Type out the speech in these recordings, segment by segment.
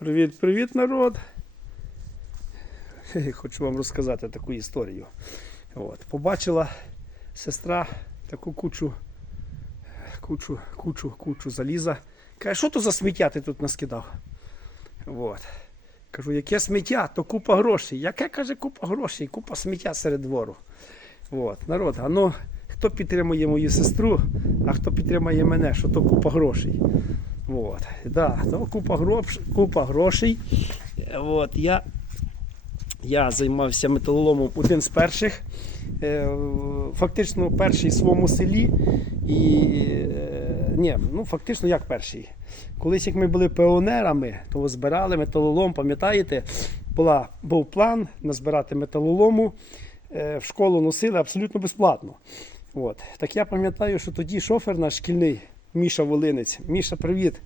Привіт-привіт, народ! Хочу вам розказати таку історію. От. Побачила сестра таку кучу, кучу, кучу, кучу заліза. Каже, що то за сміття ти тут наскидав? От. Кажу, яке сміття, то купа грошей. Яке каже купа грошей, купа сміття серед двору. От. Народ, а ну, хто підтримує мою сестру, а хто підтримує мене, що то купа грошей. Вот. Да, то купа, грош, купа грошей. От, я, я займався металоломом один з перших. Е, Фактично перший в своєму селі. І, е, ні, ну фактично як перший. Колись як ми були піонерами, то збирали металолом, пам'ятаєте, була, був план назбирати металолому. Е, В школу носили абсолютно безплатно. От. Так я пам'ятаю, що тоді шофер наш шкільний, Міша Волинець. Міша, привіт.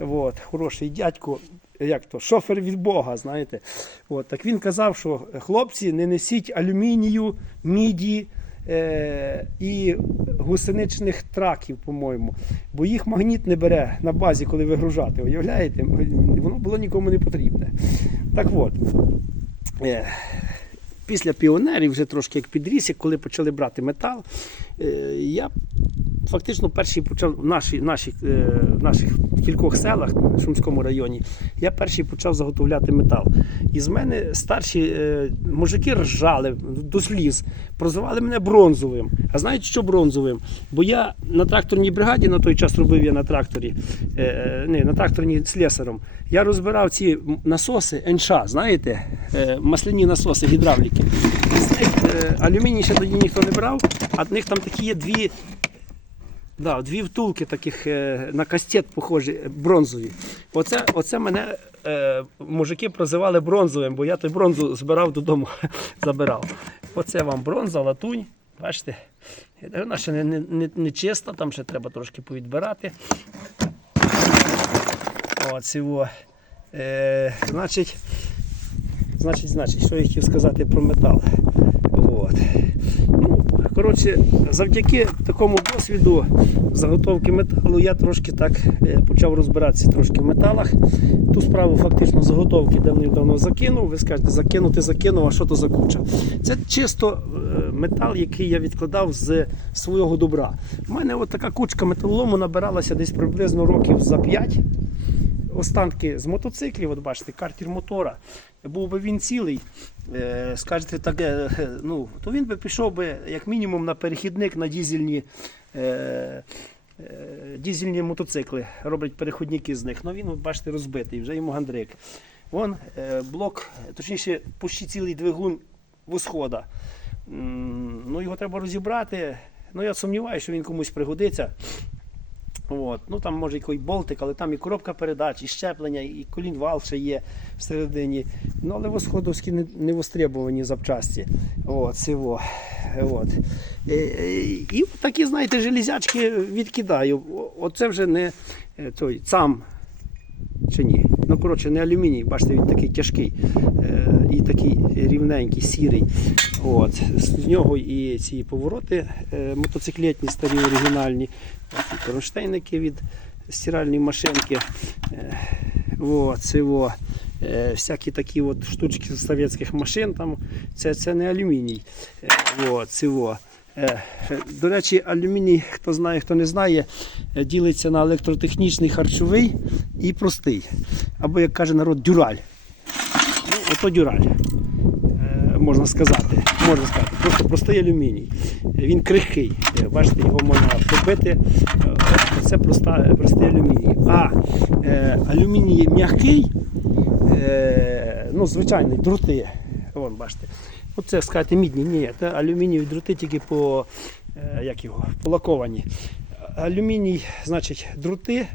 От, хороший дядько, як то, шофер від Бога, знаєте. От, так він казав, що хлопці не несіть алюмінію, міді е, і гусеничних траків, по-моєму. Бо їх магніт не бере на базі, коли вигружати. Уявляєте? Воно було нікому не потрібне. Так от. Е, Після піонерів, вже трошки як підріс, коли почали брати метал, е, я фактично перший почав в наші, наші, е, наших кількох селах в Шумському районі, я перший почав заготовляти метал. І з мене старші е, мужики ржали до сліз, прозивали мене бронзовим. А знаєте, що бронзовим? Бо я на тракторній бригаді на той час робив я на тракторі, е, не, на тракторній слесаром. Я розбирав ці насоси НШ, знаєте, е, масляні насоси гідравліки. З них е, алюміній ще тоді ніхто не брав, а в них там такі є дві Да, дві втулки таких е, на кастет похожі, е, бронзові. Оце, оце мене е, мужики прозивали бронзовим, бо я той бронзу збирав додому, забирав. Оце вам бронза, латунь. Бачите? Вона ще не, не, не, чиста, там ще треба трошки повідбирати. От цього. Е, значить, значить, значить, що я хотів сказати про метал. От. Коротше, завдяки такому досвіду заготовки металу я трошки так е, почав розбиратися трошки в металах. Ту справу фактично заготовки давним-давно закинув. Ви скажете, закинути закинув, а що то за куча? Це чисто е, метал, який я відкладав з свого добра. У мене от така кучка металолому набиралася десь приблизно років за 5 останки з мотоциклів, от бачите, картір мотора. Був би він цілий, е, скажете, так, е, ну, то він би пішов би як мінімум на перехідник на дізельні. Е, Дізельні мотоцикли роблять переходники з них. Ну він, бачите, розбитий, вже йому гандрик. Вон блок, точніше, почти цілий двигун восхода. Ну, його треба розібрати. Ну, я сумніваюся, що він комусь пригодиться. От. Ну там може якийсь болтик, але там і коробка передач, і щеплення, і колінвал ще є всередині. Ну, але восходовські не, не востребовані запчасті. От, сиво. От. І, і, І такі, знаєте, железячки відкидаю. Оце вже не е, той цам чи ні. Ну, коротше, не алюміній, бачите, він такий тяжкий е, і такий рівненький, сірий. От. З нього і ці повороти е, мотоциклетні, старі оригінальні, такі кронштейники від стиральної машинки. Е, от, цього. Всякі такі от штучки з совєтських машин, там, це, це не алюміній. От, цього. Е, До речі, алюміній, хто знає, хто не знає, е, ділиться на електротехнічний, харчовий і простий. Або, як каже народ, дюраль. Ну, ото дюраль, е, можна сказати. Можна сказати. Просто простий алюміній. Він крихкий. Бачите, його можна. Е, Це проста, простий алюміній. А алюміній м'який, ну, звичайний, дроти. Вон, бачите. Оце сказати мідні, ні, це алюмінієві дроти тільки по, е, як його, полаковані. Алюміній, значить, дроти,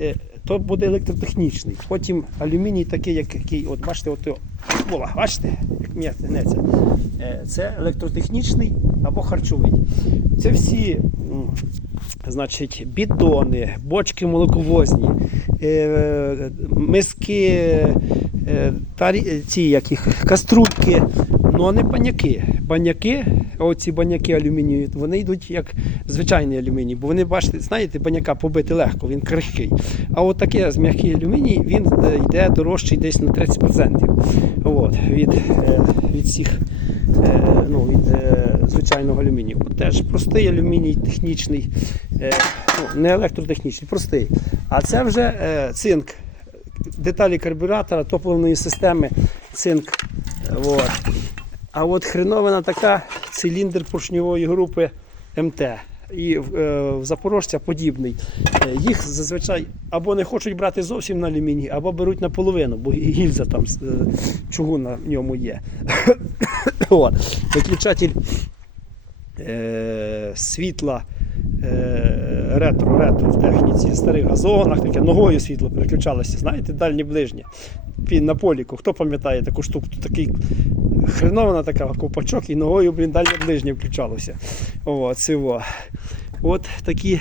е, то буде електротехнічний. Потім алюміній такий, як який, от бачите, от, його- бачите, як м'ясо. Е, Це електротехнічний або харчовий. Це всі значить, бідони, бочки молоковозні, миски, тарі, ці яких, каструльки, ну а не паняки. баняки, оці баняки алюмінієві, вони йдуть як звичайний алюміній, бо вони, бачите, знаєте, баняка побити легко, він крихкий. А от таке з м'який алюміній, він е, йде дорожчий десь на 30% от, від, е, від всіх е, ну, від звичайного алюмінію. От теж простий алюміній технічний, ну, не електротехнічний, простий. А це вже цинк, деталі карбюратора, топливної системи, цинк. От. А от хреновина така циліндр поршньової групи МТ. І е, в Запорожця подібний. Е, Їх зазвичай або не хочуть брати зовсім на алюміній, або беруть наполовину, бо гільза там е, чугунна в ньому є. Виключатель е, світла е, ретро, ретро в техніці, старих газонах, таке ногою світло переключалося, знаєте, дальнє ближнє. На поліку. Хто пам'ятає таку штуку? Такий хренована така ковпачок і ногою, блін, дальнє ближнє включалося. О, це во. От такі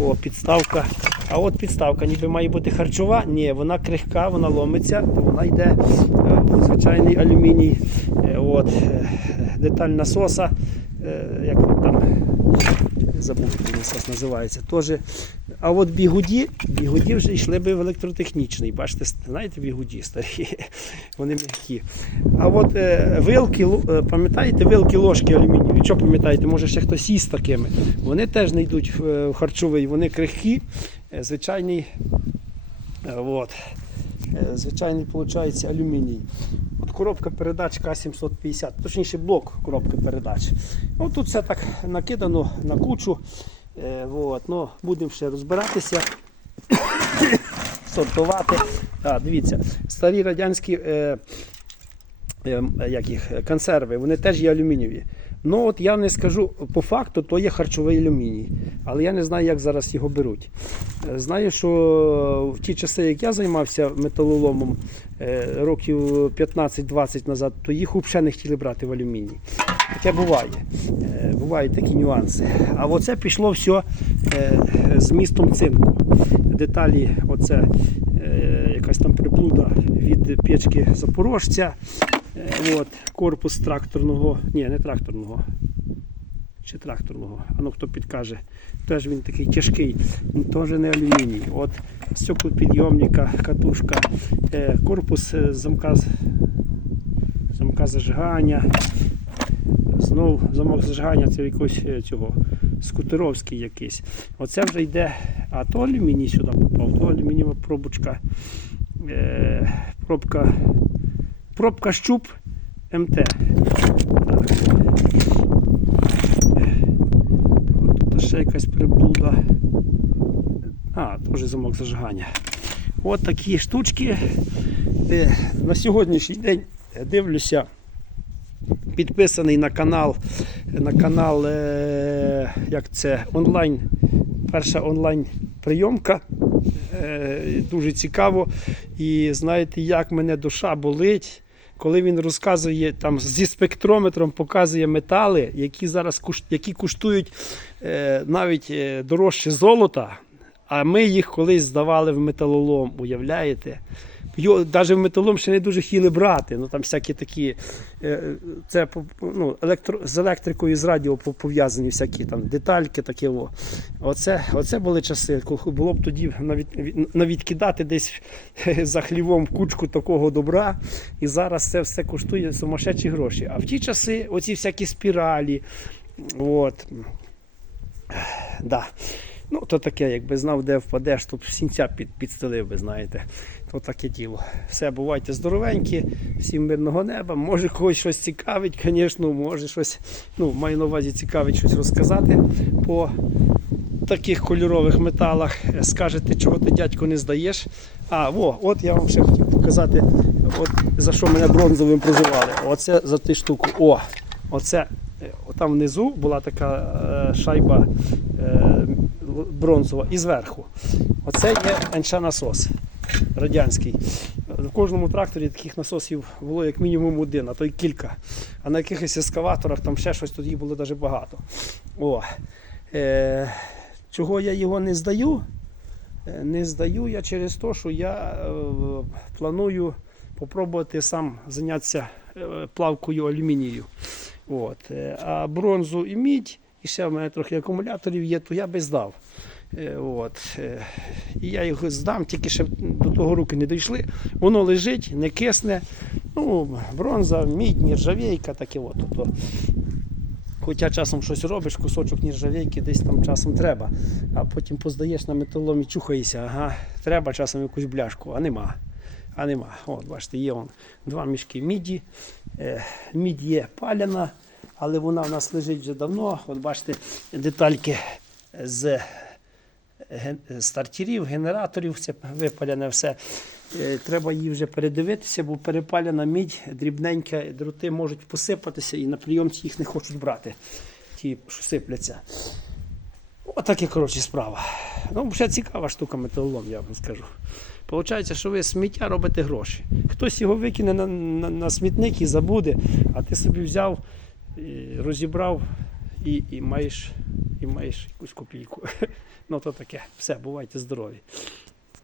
о, підставка. А от підставка ніби має бути харчова. Ні, вона крихка, вона ломиться, вона йде е, в звичайний алюміній. Е, От, е, деталь насоса, е, як забув, як насос називається. Теж. А от бігуді, бігуді вже йшли би в електротехнічний. Бачите, знаєте, бігуді старі, вони м'які. А от е, вилки, е, пам'ятаєте, вилки ложки алюмінієві? Що пам'ятаєте, може ще хтось їсть такими? Вони теж не йдуть в, е, харчовий, вони крихкі, е, звичайний. От. Звичайний виходить алюміній. Коробка передач К750, точніше блок коробки передач. От тут все так накидано на кучу. Е, вот, ну, будемо ще розбиратися, сортувати. А, дивіться, старі радянські е, е, як їх, консерви, вони теж є алюмінієві. Ну от я не скажу по факту, то є харчовий алюміній, але я не знаю, як зараз його беруть. Е, Знаю, що в ті часи, як я займався металоломом е, років 15-20 назад, то їх взагалі не хотіли брати в алюміній. Таке буває. Е, Бувають такі нюанси. А оце пішло все з містом цинку. Деталі, оце якась там приблуда від печки запорожця. От, корпус тракторного, ні, не тракторного. Чи тракторного, а ну хто підкаже. Теж він такий тяжкий, теж не алюміній. От стекло підйомника, катушка, е, корпус е, замка, замка зажигання. Знов замок зажигання це якийсь е, цього скутеровський якийсь. Оце вже йде, а то алюміній сюди попав, то алюмінієва пробочка. Пробка, пробка щуп МТ. Тут ще якась приблуда. А, теж замок зажигання. От такі штучки. Е, На сьогоднішній день е, дивлюся, підписаний на канал, на канал, е, як це, онлайн, перша онлайн прийомка. Е, Дуже цікаво. І знаєте, як мене душа болить, коли він розказує там зі спектрометром, показує метали, які зараз які коштують е, навіть е, дорожче золота. А ми їх колись здавали в металолом, уявляєте? Навіть в металолом ще не дуже хотіли брати. Ну там всякі такі, е, це ну, електро, з електрикою, з радіо пов'язані всякі там детальки такі. Оце, оце були часи, коли було б тоді навідкидати десь за хлівом кучку такого добра. І зараз це все коштує сумасшедші гроші. А в ті часи оці всякі спіралі. От. Да. Ну, то таке, якби знав, де впадеш, то сінця під, підстелив би, знаєте. То таке діло. Все, бувайте здоровенькі, всім мирного неба. Може когось щось цікавить, звісно, може щось, ну, маю на увазі цікавить щось розказати по таких кольорових металах. Скажете, чого ти дядько не здаєш. А, во, от я вам ще хотів показати, от за що мене бронзовим прозивали. Оце за ту штуку. О, оце е, там внизу була така е, шайба е, бронзова і зверху. Оце є НШ-насос радянський. В кожному тракторі таких насосів було як мінімум один, а то й кілька. А на якихось ескаваторах там ще щось тоді було дуже багато. О, е, чого я його не здаю? Е, Не здаю я через те, що я е, планую попробувати сам зайнятися е, плавкою алюмінію. От. А бронзу і мідь, і ще в мене трохи акумуляторів є, то я би здав. Е, От. е, І я його здам, тільки ще до того руки не дійшли. Воно лежить, не кисне. Ну, бронза, мідь, нержавійка, таке от. Тобто, Хоча часом щось робиш, кусочок нержавійки десь там часом треба, а потім поздаєш на металолом і чухаєшся, ага, треба часом якусь бляшку, а нема. А нема. От, бачите, є вон два мішки міді. Е, мідь є паляна, але вона в нас лежить вже давно. От бачите, детальки з стартерів, генераторів, це випалене все. Е, Треба її вже передивитися, бо перепалена мідь, дрібненька, дроти можуть посипатися і на прийомці їх не хочуть брати. Ті, що сипляться. Отаке, коротше, справа. Ну, ще цікава штука металолом, я вам скажу. Получається, що ви сміття робите гроші. Хтось його викине на, на, на смітник і забуде, а ти собі взяв, розібрав і, і, маєш, і маєш якусь копійку. Ну, то таке. Все, бувайте здорові.